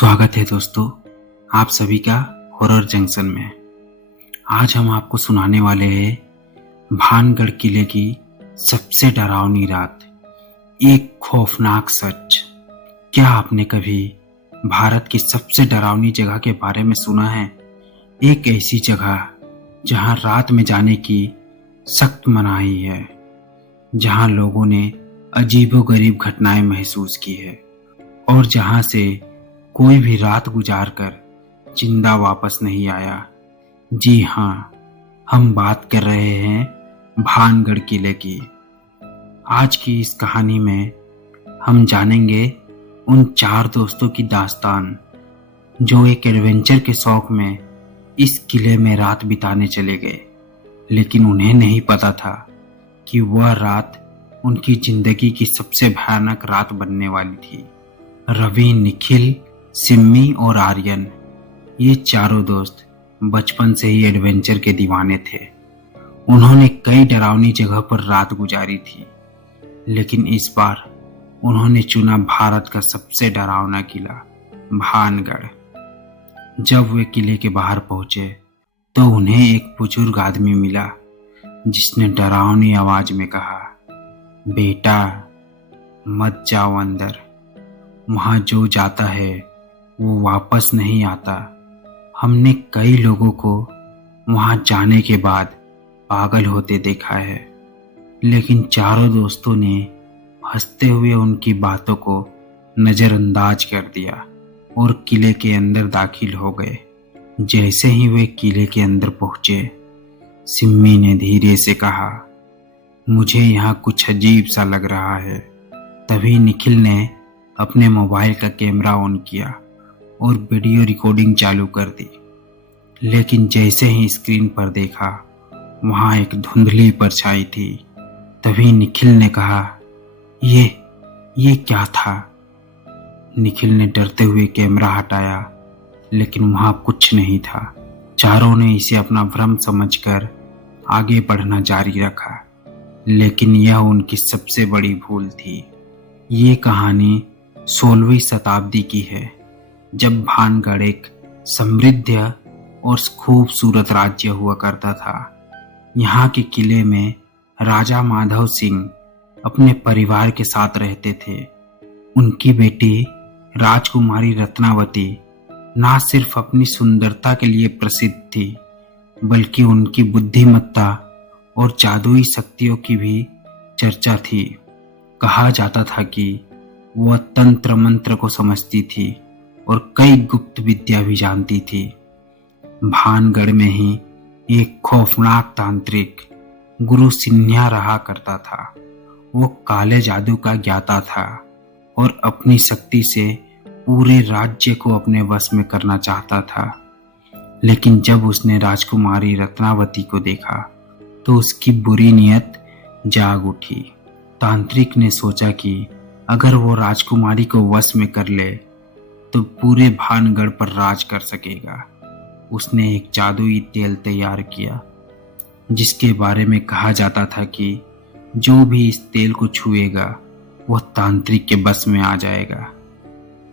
स्वागत है दोस्तों, आप सभी का हॉरर जंक्शन में। आज हम आपको सुनाने वाले हैं भानगढ़ किले की सबसे डरावनी रात, एक खौफनाक सच। क्या आपने कभी भारत की सबसे डरावनी जगह के बारे में सुना है? एक ऐसी जगह जहां रात में जाने की सख्त मनाही है, जहां लोगों ने अजीबोगरीब घटनाएं महसूस की है और जहां से कोई भी रात गुजार कर जिंदा वापस नहीं आया। जी हाँ, हम बात कर रहे हैं भानगढ़ किले की। आज की इस कहानी में हम जानेंगे उन चार दोस्तों की दास्तान जो एक एडवेंचर के शौक में इस किले में रात बिताने चले गए, लेकिन उन्हें नहीं पता था कि वह रात उनकी जिंदगी की सबसे भयानक रात बनने वाली थी। रवि, निखिल, सिम्मी और आर्यन, ये चारों दोस्त बचपन से ही एडवेंचर के दीवाने थे। उन्होंने कई डरावनी जगह पर रात गुजारी थी, लेकिन इस बार उन्होंने चुना भारत का सबसे डरावना किला, भानगढ़। जब वे किले के बाहर पहुंचे तो उन्हें एक बुजुर्ग आदमी मिला जिसने डरावनी आवाज में कहा, बेटा मत जाओ अंदर, वहां जो जाता है वो वापस नहीं आता। हमने कई लोगों को वहां जाने के बाद पागल होते देखा है। लेकिन चारों दोस्तों ने हंसते हुए उनकी बातों को नजरअंदाज कर दिया और किले के अंदर दाखिल हो गए। जैसे ही वे किले के अंदर पहुंचे, सिम्मी ने धीरे से कहा, मुझे यहाँ कुछ अजीब सा लग रहा है। तभी निखिल ने अपने मोबाइल का कैमरा ऑन किया और वीडियो रिकॉर्डिंग चालू कर दी। लेकिन जैसे ही स्क्रीन पर देखा, वहां एक धुंधली परछाई थी। तभी निखिल ने कहा, ये क्या था? निखिल ने डरते हुए कैमरा हटाया, लेकिन वहां कुछ नहीं था। चारों ने इसे अपना भ्रम समझकर आगे बढ़ना जारी रखा, लेकिन यह उनकी सबसे बड़ी भूल थी। ये कहानी 16वीं शताब्दी की है, जब भानगढ़ एक समृद्ध और खूबसूरत राज्य हुआ करता था। यहाँ के किले में राजा माधव सिंह अपने परिवार के साथ रहते थे। उनकी बेटी राजकुमारी रत्नावती ना सिर्फ अपनी सुंदरता के लिए प्रसिद्ध थी, बल्कि उनकी बुद्धिमत्ता और जादुई शक्तियों की भी चर्चा थी। कहा जाता था कि वह तंत्र मंत्र को समझती थी और कई गुप्त विद्या भी जानती थी। भानगढ़ में ही एक खौफनाक तांत्रिक गुरु सिन्हा रहा करता था। वो काले जादू का ज्ञाता था और अपनी शक्ति से पूरे राज्य को अपने वश में करना चाहता था। लेकिन जब उसने राजकुमारी रत्नावती को देखा तो उसकी बुरी नीयत जाग उठी। तांत्रिक ने सोचा कि अगर वो राजकुमारी को वश में कर ले तो पूरे भानगढ़ पर राज कर सकेगा। उसने एक जादुई तेल तैयार किया, जिसके बारे में कहा जाता था कि जो भी इस तेल को छुएगा वह तांत्रिक के बस में आ जाएगा।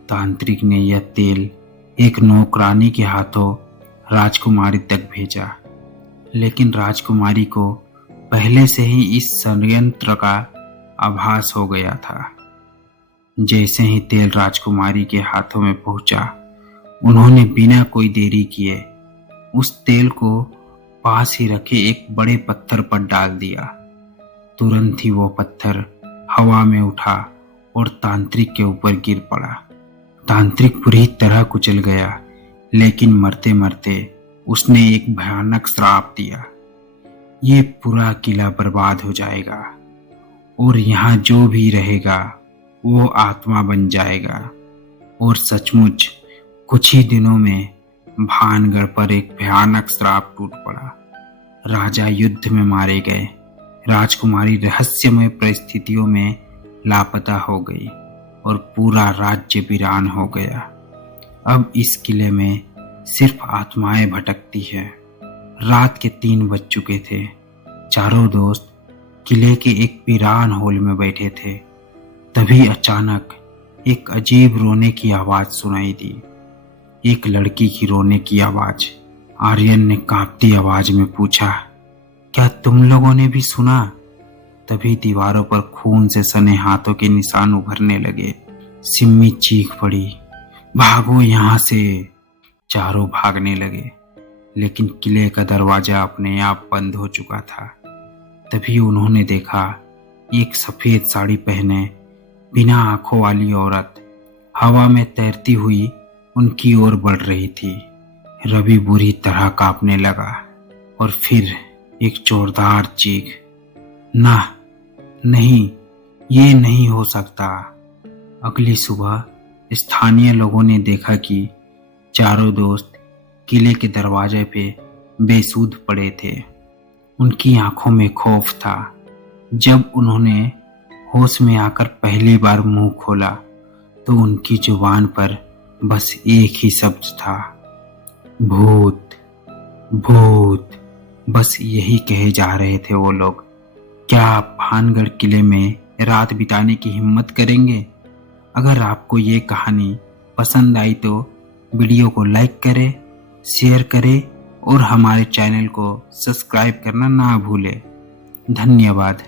तांत्रिक ने यह तेल एक नौकरानी के हाथों राजकुमारी तक भेजा, लेकिन राजकुमारी को पहले से ही इस षड्यंत्र का आभास हो गया था। जैसे ही तेल राजकुमारी के हाथों में पहुंचा, उन्होंने बिना कोई देरी किए उस तेल को पास ही रखे एक बड़े पत्थर पर डाल दिया। तुरंत ही वो पत्थर हवा में उठा और तांत्रिक के ऊपर गिर पड़ा। तांत्रिक बुरी तरह कुचल गया, लेकिन मरते मरते उसने एक भयानक श्राप दिया, ये पूरा किला बर्बाद हो जाएगा और यहाँ जो भी रहेगा वो आत्मा बन जाएगा। और सचमुच कुछ ही दिनों में भानगढ़ पर एक भयानक श्राप टूट पड़ा। राजा युद्ध में मारे गए, राजकुमारी रहस्यमय परिस्थितियों में लापता हो गई और पूरा राज्य वीरान हो गया। अब इस किले में सिर्फ आत्माएं भटकती है। रात के 3 बज चुके थे। चारों दोस्त किले के एक वीरान हॉल में बैठे थे। तभी अचानक एक अजीब रोने की आवाज सुनाई दी। एक लड़की की रोने की आवाज। आर्यन ने कांपती आवाज में पूछा, क्या तुम लोगों ने भी सुना? तभी दीवारों पर खून से सने हाथों के निशान उभरने लगे। सिम्मी चीख पड़ी, भागो यहाँ से। चारों भागने लगे, लेकिन किले का दरवाजा अपने आप बंद हो चुका था। तभी उन्होंने देखा एक सफेद साड़ी पहने बिना आंखों वाली औरत हवा में तैरती हुई उनकी ओर बढ़ रही थी। रवि बुरी तरह कांपने लगा और फिर एक जोरदार चीख, ना, नहीं, ये नहीं हो सकता। अगली सुबह स्थानीय लोगों ने देखा कि चारों दोस्त किले के दरवाजे पे बेसुध पड़े थे। उनकी आंखों में खौफ था। जब उन्होंने होश में आकर पहली बार मुंह खोला तो उनकी जुबान पर बस एक ही शब्द था, भूत, भूत। बस यही कहे जा रहे थे वो लोग। क्या आप भानगढ़ किले में रात बिताने की हिम्मत करेंगे? अगर आपको ये कहानी पसंद आई तो वीडियो को लाइक करें, शेयर करें और हमारे चैनल को सब्सक्राइब करना ना भूलें। धन्यवाद।